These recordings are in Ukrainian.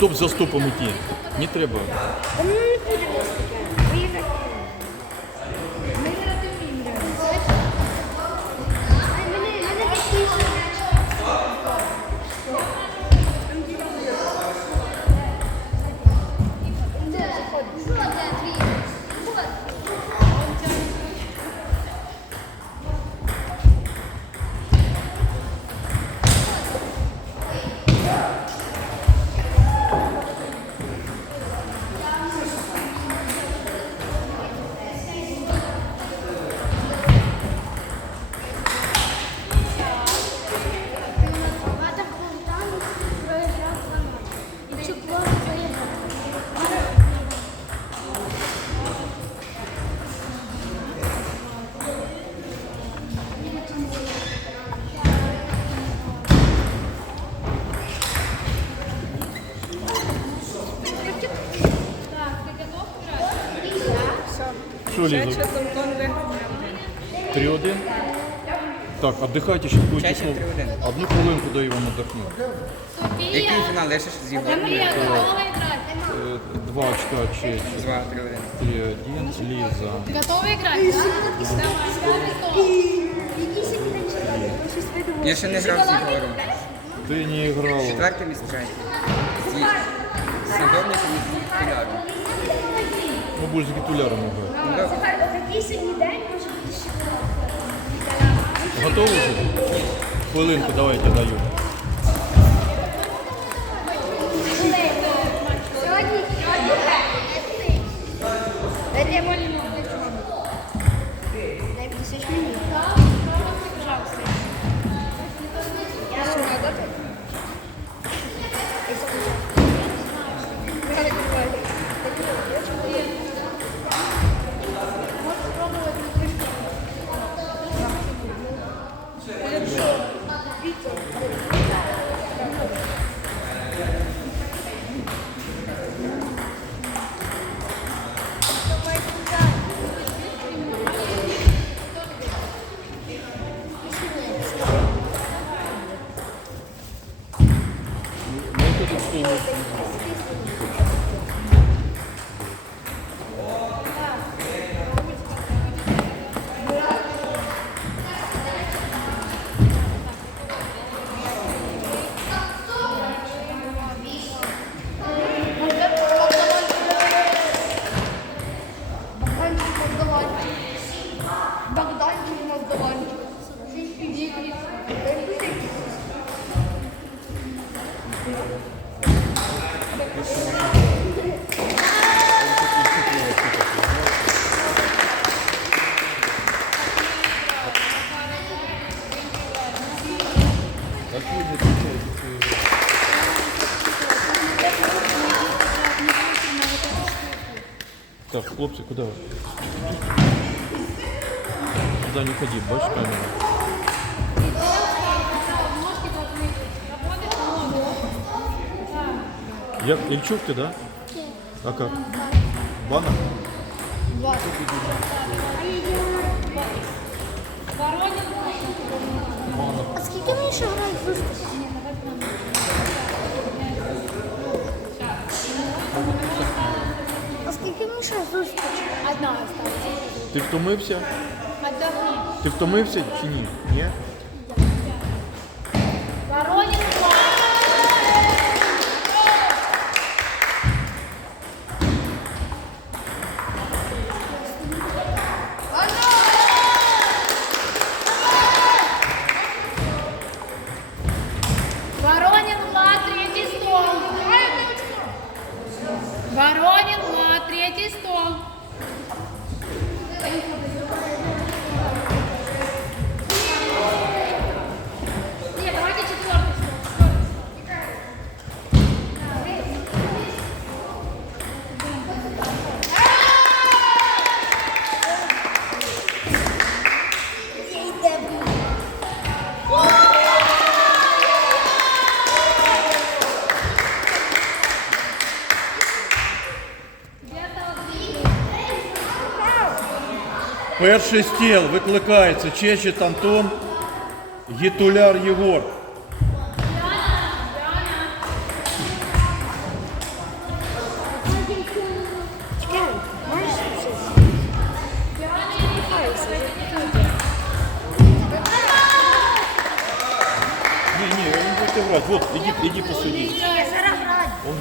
Стоп за стопом іти. Не треба. Та не будемо Що, Ліза? Чечет Антон виграв. 3-1? Так, отдыхайте, сейчас будете Чечет слово. 3-1. Одну хвилинку даю вам отдохнуть. Який фінал? Я ще ж з Європи. Э, Два очка честь. 2 3 1 3-1. Лиза. Готовы играть? Да? Який сьогодні день читати? Ви щось видумали? Я ще не грав з Єгором. Ты не играл. Четверте місце третє. З садовником і з поляром. Ну, сьогодні день може бути ще Готовы уже? Хвилинку давайте даю. Сьогодні, сьогодні. Так, хлопцы, куда вы? Туда не ходи, бачишь камеру? Я Ильчук ты, да? А как? Бана? А скільки мені ще грають зустріч? А скільки зустріч? Одна осталась. Ти втомився? Отдохни. Ти втомився чи ні? Ні? Перший стіл викликається Чечет Антон, Гітуляр Єгор. Вот, иди, иди посуди. Он...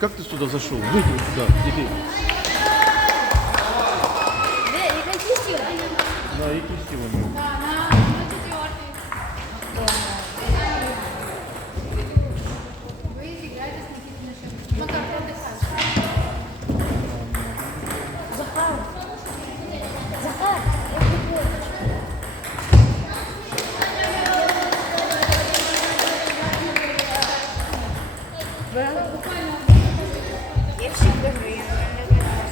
Как ты сюда зашел? Выйди сюда, иди. правда, Саша? Захар. Захар, я прикольно. Я всі виграю, я не знаю.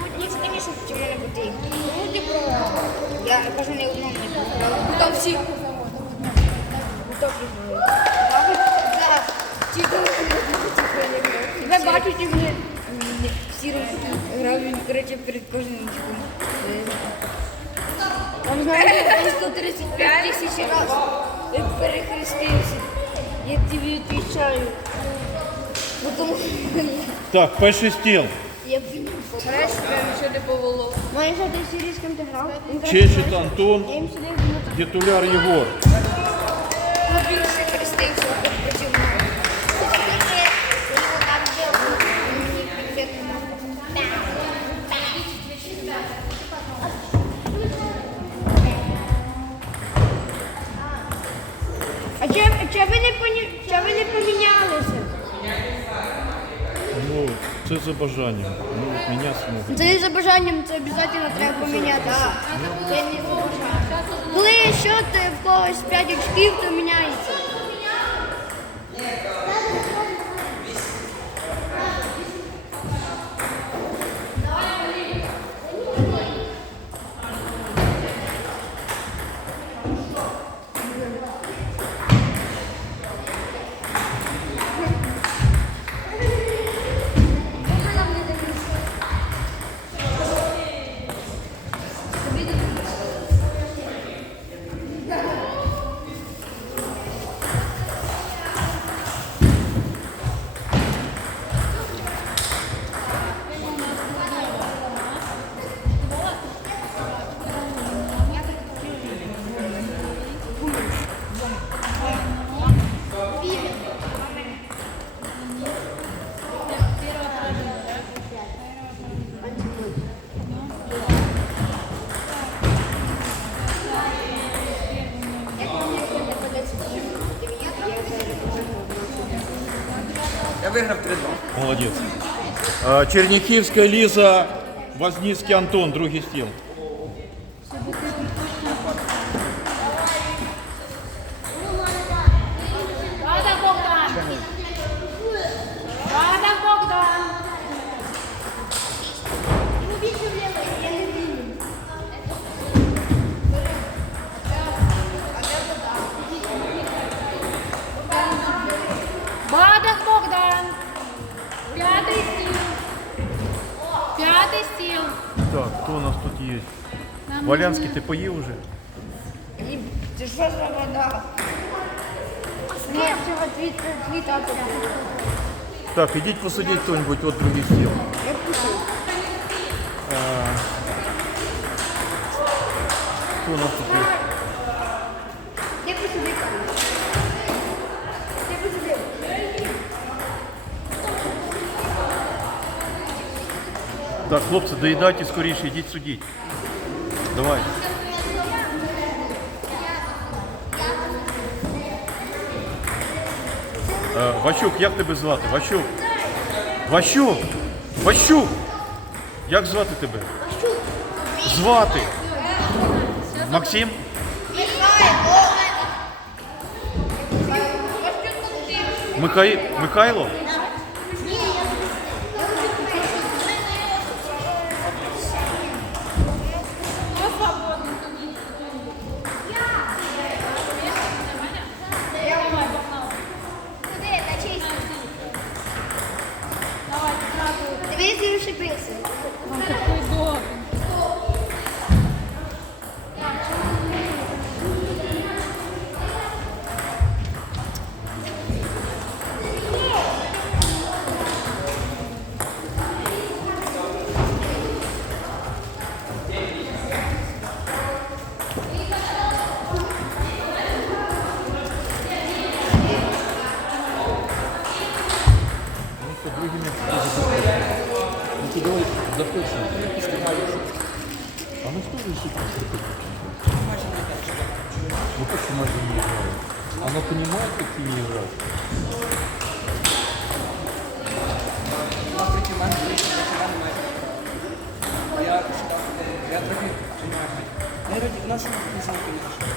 Ну, ні, звісно, чи в мене буде. Я кажу, не одному Там всі. Ви бачите, м, всі він, коротше, перед кожним мячиком. Там, знаєте, 135 тисяч разів перехрестився. Я тобі відповідаю. Так, перший стіл. Знаєш, що не повело. Має що ти сірі з ким ти грав? Він каже, Чечет Антон. Дітуляр Єгор. Він хрестився це за бажанням. Ну, от мене смогли. Це за бажанням, це обов'язково треба помінятися. Це не за бажанням. Коли счет в когось 5 очків, то міняється. 3-2. Молодець. Ліза, Возніцький Антон, другий стіл. Валянський, ти поїв уже? Це що за вода? Смерчева твій, твій тато. Так, ідіть посидіть хто-нибудь, от другий стіл. Я кушаю. Хто у нас тут є? Я посидив. Я посидив. Так, хлопці, доїдайте скоріше, йдіть судіть. Давай. Е, Ващук, як тебе звати? Ващук. Ващук! Ващук! Як звати тебе? Звати. Максим? Михай... Михайло? А на что решить? Ну как Маша не играет? Она понимает, как ты не немає. Я, я трохи, я раді, у нас не знаю, звісно.